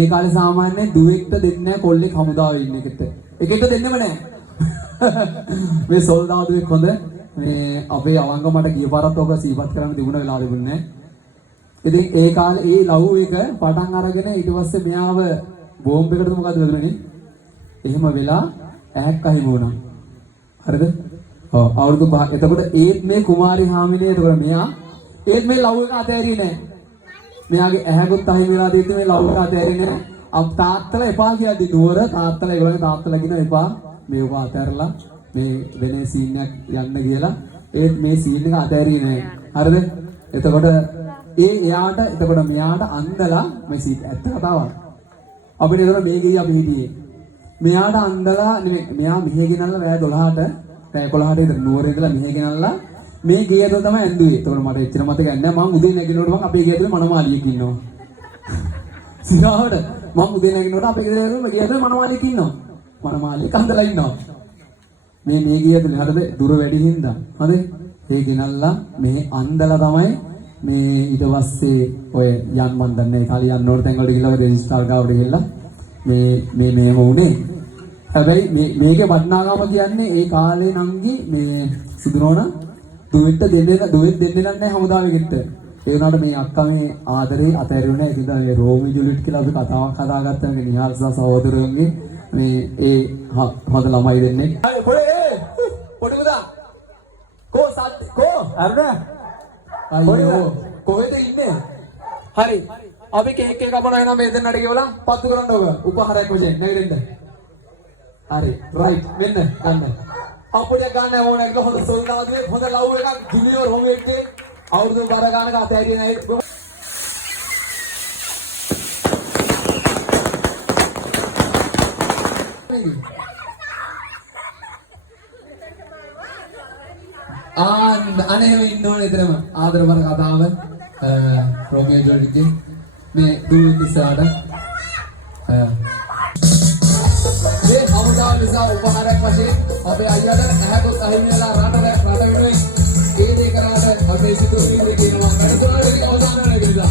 ඒ කාලේ සාමාන්‍යයෙන් දුවෙක්ට දෙන්නේ නැහැ කොල්ලෙක් හමුදාවේ ඉන්න එකට. එකට දෙන්නෙම නැහැ. මේ සොල්දාදුවෙක් හොඳ මේ අපේ අවංග මට ගිය පාරත් ඔක සීපත් කරන්න තිබුණ වෙලාව තිබුණේ නැහැ. ඉතින් ඒ කාලේ ඒ ලව් එක පටන් අරගෙන ඊට පස්සේ මෙයාව බෝම්බ එකකට මොකද වෙන්නේ? එහෙම වෙලා ඇහැක් අහිමි වුණා. හරිද? ඔව් අවුරුදු 5. එතකොට ඒත් මේ කුමාරි හාමිනේ එතකොට මෙයා ඒත් මේ ලව් එක අතෑරියේ නැහැ. මෙයාගේ ඇහැකුත් අහිමි වෙලා දෙද්දි මේ ලව් එක අතෑරියේ නැහැ. තාත්තලා එපා කියද්දි නුවර තාත්තලා ඒගොල්ලන්ගේ තාත්තලා කියනවා එපා මේක අතෑරලා මේ වෙනේ සීන් එකක් යන්න කියලා. ඒත් මේ සීන් එක අතෑරියේ නැහැ. හරිද? එතකොට එතකොට මෙයාට අන්දලා මේ සීට් ඇත්ත කතාවක්. අපිට ඒතර මේ ගියේ අපි හිටියේ. මෙයාට අන්දලා නෙමෙයි මෙයා මෙහෙ ගෙනල්ලා රෑ 12ට රෑ 11ට ඉතින් නුවරේ ඉඳලා මෙහෙ ගෙනල්ලා මේ ගේ ඇතුළ තමයි ඇඳුවේ. ඒතකොට මට එච්චර මතක නැහැ. මම උදේ නැගිනකොට මම අපේ ගේ ඇතුළේ මනමාලියෙක් ඉන්නවා. සිනාවට මම උදේ නැගිනකොට අපේ ගේ ඇතුළේ මනමාලියෙක් ඉන්නවා. මනමාලියෙක් අන්දලා ඉන්නවා. මේ ගේ ඇතුළේ හරිද දුර වැඩි හින්දා. හරිද? ඒ ගෙනල්ලා මේ අන්දලා තමයි මේ ඊට පස්සේ ඔය යන් මන් දන්නේ කාලේ යන්න ඕන තැන් වලට ගිහලා රෙජිස්ටර් ගාවට ගිහලා මේම උනේ. හැබැයි මේකේ වටිනාකම කියන්නේ ඒ කාලේ නංගි මේ සුදුනෝන දුවෙත් දෙන්නේ නැහැ හමුදාවෙකට. ඒ වුණාට මේ අක්කා මේ ආදරේ අතෑරුණා. ඒකද මේ රෝමි ජුලියට් කියලා අපි කතාවක් හදාගත්තා මේ නිහාල් සහ සහෝදරයන්ගේ මේ ඒ හොඳ ළමයි දෙන්නේ. හරි පොඩි පුතා. කෝ අරුණ අයියෝ කොහෙද ඉන්නේ? හරි. අපි කේක් එක කපනවා එනවා මේ දෙන්නට කියලා පත්තු කරන්න ඕක. උපහාරයක් වශයෙන් නැගිටින්න. හරි. රයිට්. මෙන්න ගන්න. අපිට ගන්න ඕන එක හොඳ සොල්දාදුවේ හොඳ ලව් එකක් ජුනියර් හොමෙක්ගේ අවුරුදු බර ගන්නක අතෑරියේ නැහැ. අනේ එහෙම ඉන්න ඕනේ එතරම් ආදර බර කතාව රෝමියෝ ජුලියට්ගේ මේ දුවේ ඉස්සරහට මේ හමුදාව නිසා උපහාරයක් වශයෙන් අපේ අයියාට ඇහැකොත් අහිමි වෙලා රට වෙනුවෙන් ඒ දේ කරාට අපේ සිතුවිලි කියනවා කඩතුරාට අවදානයක් කියලා